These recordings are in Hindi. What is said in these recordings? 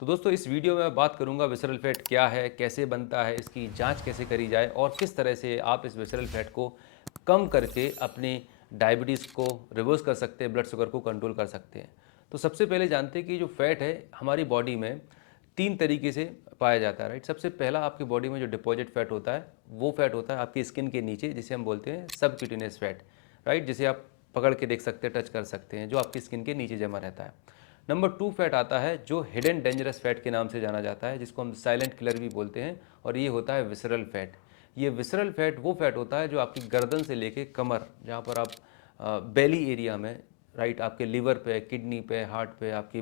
तो दोस्तों इस वीडियो में मैं बात करूंगा विसरल फैट क्या है, कैसे बनता है, इसकी जांच कैसे करी जाए और किस तरह से आप इस विसरल फैट को कम करके अपनी डायबिटीज़ को रिवर्स कर सकते हैं, ब्लड शुगर को कंट्रोल कर सकते हैं। तो सबसे पहले जानते हैं कि जो फैट है हमारी बॉडी में 3 तरीके से पाया जाता है, राइट। सबसे पहला आपकी बॉडी में जो डिपॉजिट फैट होता है वो फैट होता है आपकी स्किन के नीचे, जिसे हम बोलते हैं सबक्यूटेनियस फैट, राइट, जिसे आप पकड़ के देख सकते हैं, टच कर सकते हैं, जो आपकी स्किन के नीचे जमा रहता है। नंबर 2 फैट आता है जो हिडन डेंजरस फैट के नाम से जाना जाता है, जिसको हम साइलेंट किलर भी बोलते हैं, और ये होता है विसरल फैट। ये विसरल फैट वो फैट होता है जो आपकी गर्दन से लेके कमर, जहाँ पर आप बेली एरिया में, राइट, आपके लीवर पे, किडनी पे, हार्ट पे, आपकी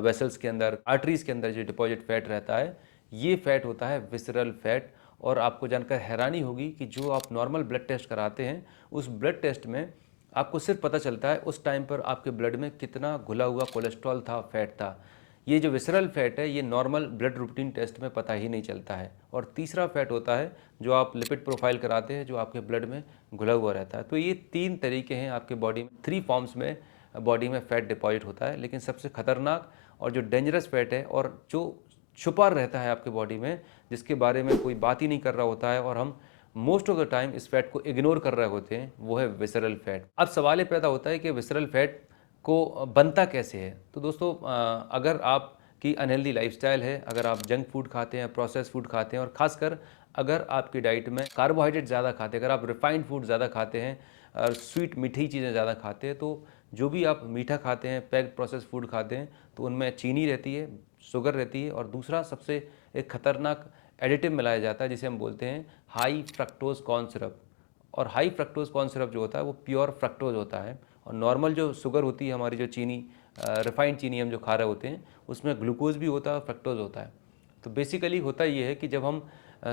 वेसल्स के अंदर, आर्टरीज के अंदर जो डिपॉजिट फैट रहता है, ये फैट होता है विसरल फैट। और आपको जानकर हैरानी होगी कि जो आप नॉर्मल ब्लड टेस्ट कराते हैं, उस ब्लड टेस्ट में आपको सिर्फ पता चलता है उस टाइम पर आपके ब्लड में कितना घुला हुआ कोलेस्ट्रॉल था, फैट था। ये जो विसरल फैट है ये नॉर्मल ब्लड रूटीन टेस्ट में पता ही नहीं चलता है। और तीसरा फैट होता है जो आप लिपिड प्रोफाइल कराते हैं, जो आपके ब्लड में घुला हुआ रहता है। तो ये 3 तरीके हैं आपके बॉडी में, 3 फॉर्म्स में बॉडी में फैट डिपॉजिट होता है। लेकिन सबसे खतरनाक और जो डेंजरस फैट है और जो छुपा रहता है आपके बॉडी में, जिसके बारे में कोई बात ही नहीं कर रहा होता है और हम मोस्ट ऑफ द टाइम इस फैट को इग्नोर कर रहे होते हैं, वो है विसरल फैट। अब सवाल ये पैदा होता है कि विसरल फैट को बनता कैसे है। तो दोस्तों अगर आपकी अनहेल्दी लाइफस्टाइल है, अगर आप जंक फूड खाते हैं, प्रोसेस फूड खाते हैं, और ख़ासकर अगर आपकी डाइट में कार्बोहाइड्रेट ज़्यादा खाते हैं, अगर आप रिफाइंड फूड ज़्यादा खाते हैं और स्वीट मीठी चीज़ें ज़्यादा खाते हैं, तो जो भी आप मीठा खाते हैं, पैक्ड प्रोसेस फूड खाते हैं, तो उनमें चीनी रहती है, शुगर रहती है, और दूसरा सबसे एक खतरनाक एडिटिव मिलाया जाता है जिसे हम बोलते हैं हाई फ्रक्टोज कॉर्न सिरप। और हाई फ्रक्टोज कॉर्न सिरप जो होता है वो प्योर फ्रक्टोज होता है, और नॉर्मल जो शुगर होती है हमारी, जो चीनी, रिफाइंड चीनी हम जो खा रहे होते हैं, उसमें ग्लूकोज भी होता है और फ्रक्टोज होता है। तो बेसिकली होता ये है कि जब हम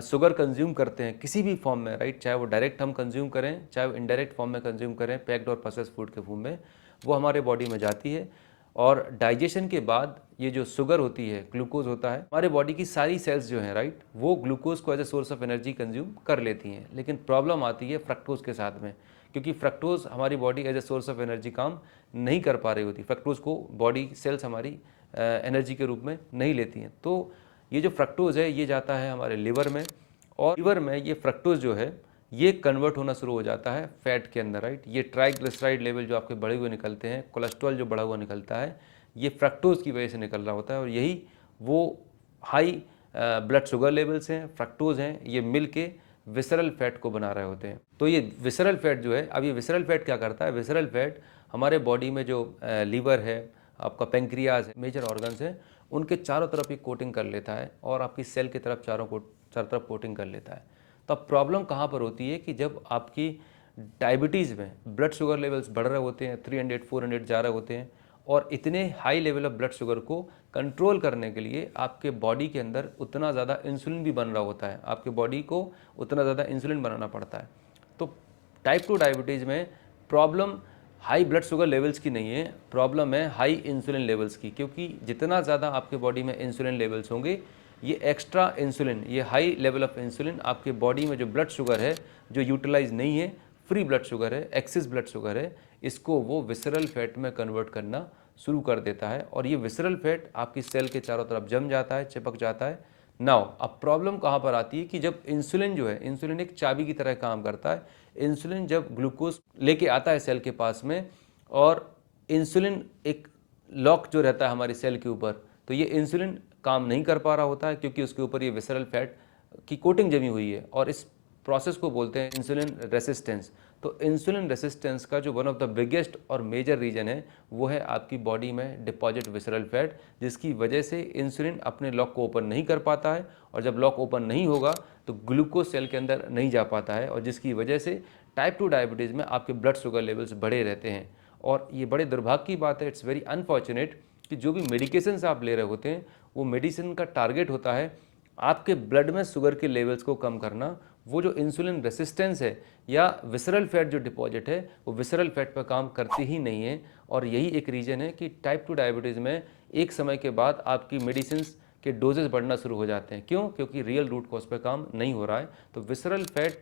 शुगर कंज्यूम करते हैं किसी भी फॉर्म में, राइट, चाहे वो डायरेक्ट हम कंज्यूम करें, चाहे वो इनडायरेक्ट फॉर्म में कंज्यूम करें, पैक्ड और प्रोसेस फूड के फॉर्म में, वो हमारे बॉडी में जाती है। और डाइजेशन के बाद ये जो शुगर होती है, ग्लूकोज होता है, हमारे बॉडी की सारी सेल्स जो हैं, राइट, वो ग्लूकोज को as a source of energy consume कर लेती हैं। लेकिन प्रॉब्लम आती है फ्रक्टोज के साथ में, क्योंकि फ्रक्टोज हमारी body as a source of energy काम नहीं कर पा रही होती, फ्रक्टोज को बॉडी सेल्स हमारी एनर्जी के रूप में नहीं लेती हैं। तो ये जो फ्रक्टोज है ये जाता है हमारे लिवर में, और लिवर में ये फ्रक्टोज जो है ये कन्वर्ट होना शुरू हो जाता है फैट के अंदर, राइट। ये ट्राइग्लिसराइड लेवल जो आपके बढ़े हुए निकलते हैं, कोलेस्ट्रॉल जो बढ़ा हुआ निकलता है, ये फ्रक्टोज की वजह से निकल रहा होता है। और यही वो हाई ब्लड शुगर लेवल्स हैं, फ्रक्टोज हैं, ये मिल के विसरल फैट को बना रहे होते हैं। तो ये विसरल फैट जो है, अब ये विसरल फैट क्या करता है, विसरल फैट हमारे बॉडी में जो लीवर है, आपका पेंक्रियाज है, मेजर ऑर्गन्स हैं, उनके चारों तरफ ये कोटिंग कर लेता है और आपकी सेल की तरफ चारों तरफ कोटिंग कर लेता है। तो अब प्रॉब्लम कहाँ पर होती है कि जब आपकी डायबिटीज़ में ब्लड शुगर लेवल्स बढ़ रहे होते हैं, 300 400 जा रहे होते हैं, और इतने high level of blood sugar को कंट्रोल करने के लिए आपके बॉडी के अंदर उतना ज़्यादा इंसुलिन भी बन रहा होता है, आपके बॉडी को उतना ज़्यादा इंसुलिन बनाना पड़ता है। तो टाइप 2 डायबिटीज़ में problem high blood sugar levels की नहीं है, प्रॉब्लम है हाई इंसुलिन लेवल्स की। क्योंकि जितना ज़्यादा आपके बॉडी में इंसुलिन लेवल्स होंगे, ये एक्स्ट्रा इंसुलिन, ये हाई लेवल ऑफ इंसुलिन आपके बॉडी में जो ब्लड शुगर है, जो यूटिलाइज नहीं है, फ्री ब्लड शुगर है, एक्सेस ब्लड शुगर है, इसको वो विसरल फैट में कन्वर्ट करना शुरू कर देता है। और ये विसरल फैट आपकी सेल के चारों तरफ जम जाता है, चिपक जाता है। नाउ अब प्रॉब्लम कहाँ पर आती है कि जब इंसुलिन जो है, इंसुलिन एक चाबी की तरह काम करता है। इंसुलिन जब ग्लूकोज लेके आता है सेल के पास में, और इंसुलिन एक लॉक जो रहता है हमारी सेल के ऊपर, तो ये इंसुलिन काम नहीं कर पा रहा होता है, क्योंकि उसके ऊपर ये विसरल फैट की कोटिंग जमी हुई है, और इस प्रोसेस को बोलते हैं इंसुलिन रेसिस्टेंस। तो इंसुलिन रेसिस्टेंस का जो वन ऑफ द बिगेस्ट और मेजर रीजन है, वो है आपकी बॉडी में डिपॉजिट विसरल फैट, जिसकी वजह से इंसुलिन अपने लॉक को ओपन नहीं कर पाता है, और जब लॉक ओपन नहीं होगा तो ग्लूकोज सेल के अंदर नहीं जा पाता है, और जिसकी वजह से टाइप 2 डायबिटीज़ में आपके ब्लड शुगर लेवल्स बढ़े रहते हैं। और ये बड़े दुर्भाग्य की बात है, इट्स वेरी अनफॉर्चुनेट, कि जो भी मेडिकेशंस आप ले रहे होते हैं, वो मेडिसिन का टारगेट होता है आपके ब्लड में शुगर के लेवल्स को कम करना। वो जो इंसुलिन रेसिस्टेंस है या विसरल फैट जो डिपॉजिट है, वो विसरल फैट पर काम करती ही नहीं है। और यही एक रीज़न है कि टाइप 2 डायबिटीज़ में एक समय के बाद आपकी मेडिसिन के डोजेस बढ़ना शुरू हो जाते हैं। क्यों? क्योंकि रियल रूट कॉज पर काम नहीं हो रहा है। तो विसरल फैट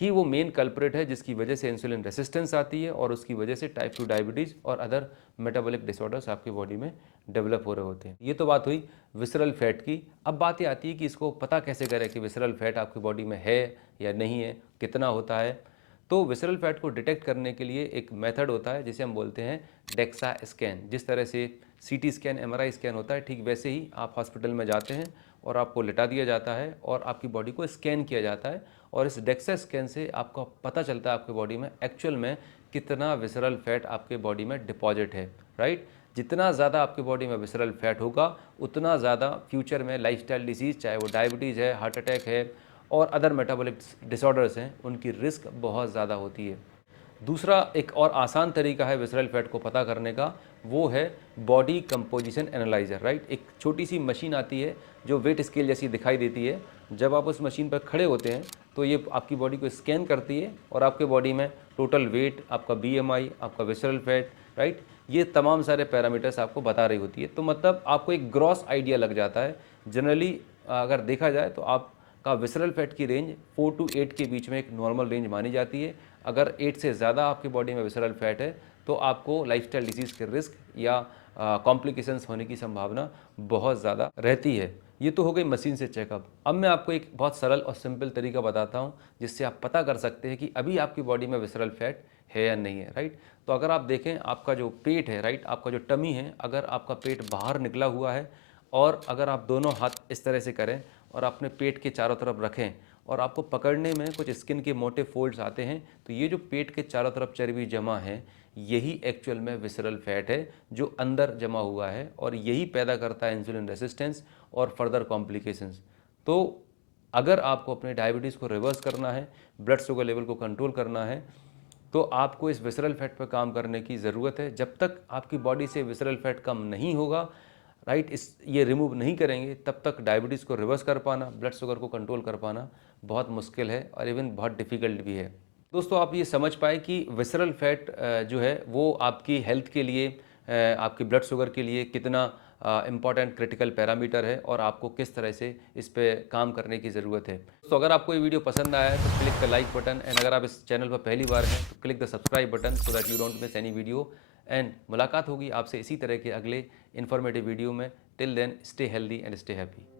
ही वो मेन कल्प्रेट है जिसकी वजह से इंसुलिन रेसिस्टेंस आती है, और उसकी वजह से टाइप 2 डायबिटीज़ और अदर मेटाबॉलिक डिसऑर्डर्स आपकी बॉडी में डेवलप हो रहे होते हैं। ये तो बात हुई विसरल फैट की। अब बात ये आती है कि इसको पता कैसे करें कि विसरल फैट आपकी बॉडी में है या नहीं है, कितना होता है। तो विसरल फैट को डिटेक्ट करने के लिए एक मेथड होता है जिसे हम बोलते हैं डेक्सा स्कैन। जिस तरह से सीटी स्कैन, एमआरआई स्कैन होता है, ठीक वैसे ही आप हॉस्पिटल में जाते हैं और आपको लिटा दिया जाता है और आपकी बॉडी को स्कैन किया जाता है और इस डेक्सा स्कैन से आपको पता चलता है आपकी बॉडी में एक्चुअल में कितना विसरल फैट आपके बॉडी में डिपॉजिट है, राइट। जितना ज़्यादा आपकी बॉडी में विसरल फैट होगा उतना ज़्यादा फ्यूचर में लाइफस्टाइल डिसीज़, चाहे वो डायबिटीज़ है, हार्ट अटैक है और अदर मेटाबॉलिक डिसऑर्डर्स हैं, उनकी रिस्क बहुत ज़्यादा होती है। दूसरा एक और आसान तरीका है विसरल फैट को पता करने का, वो है बॉडी कंपोजिशन एनालाइज़र, राइट। एक छोटी सी मशीन आती है जो वेट स्केल जैसी दिखाई देती है। जब आप उस मशीन पर खड़े होते हैं तो ये आपकी बॉडी को स्कैन करती है और आपके बॉडी में टोटल वेट, आपका बीएमआई, आपका विसरल फैट, राइट, ये तमाम सारे पैरामीटर्स आपको बता रही होती है। तो मतलब आपको एक ग्रॉस आइडिया लग जाता है। जनरली अगर देखा जाए तो आपका विसरल फैट की रेंज 4 to 8 के बीच में एक नॉर्मल रेंज मानी जाती है। अगर 8 से ज़्यादा आपकी बॉडी में विसरल फैट है तो आपको लाइफस्टाइल डिसीज़ के रिस्क या कॉम्प्लिकेशंस होने की संभावना बहुत ज़्यादा रहती है। ये तो हो गई मशीन से चेकअप। अब मैं आपको एक बहुत सरल और सिंपल तरीका बताता हूँ जिससे आप पता कर सकते हैं कि अभी आपकी बॉडी में विसरल फैट है या नहीं है, राइट। तो अगर आप देखें आपका जो पेट है, राइट, आपका जो टमी है, अगर आपका पेट बाहर निकला हुआ है और अगर आप दोनों हाथ इस तरह से करें और अपने पेट के चारों तरफ रखें और आपको पकड़ने में कुछ स्किन के मोटे फोल्ड्स आते हैं, तो ये जो पेट के चारों तरफ चर्बी जमा है, यही एक्चुअल में विसरल फैट है जो अंदर जमा हुआ है और यही पैदा करता है इंसुलिन रेसिस्टेंस और फर्दर कॉम्प्लिकेशंस। तो अगर आपको अपने डायबिटीज़ को रिवर्स करना है, ब्लड शुगर लेवल को कंट्रोल करना है, तो आपको इस विसरल फैट पर काम करने की ज़रूरत है। जब तक आपकी बॉडी से विसरल फैट कम नहीं होगा, राइट, ये रिमूव नहीं करेंगे, तब तक डायबिटीज़ को रिवर्स कर पाना, ब्लड शुगर को कंट्रोल कर पाना बहुत मुश्किल है और इवन बहुत डिफ़िकल्ट भी है। दोस्तों, आप ये समझ पाए कि विसरल फैट जो है वो आपकी हेल्थ के लिए, आपकी ब्लड शुगर के लिए कितना इम्पॉर्टेंट क्रिटिकल पैरामीटर है और आपको किस तरह से इस पे काम करने की ज़रूरत है। तो अगर आपको ये वीडियो पसंद आया है तो click the like button, and अगर आप इस चैनल पर पहली बार हैं तो click the subscribe button so that you don't miss any video. And मुलाकात होगी आपसे इसी तरह के अगले इन्फॉर्मेटिव वीडियो में। Till then, stay healthy and stay happy.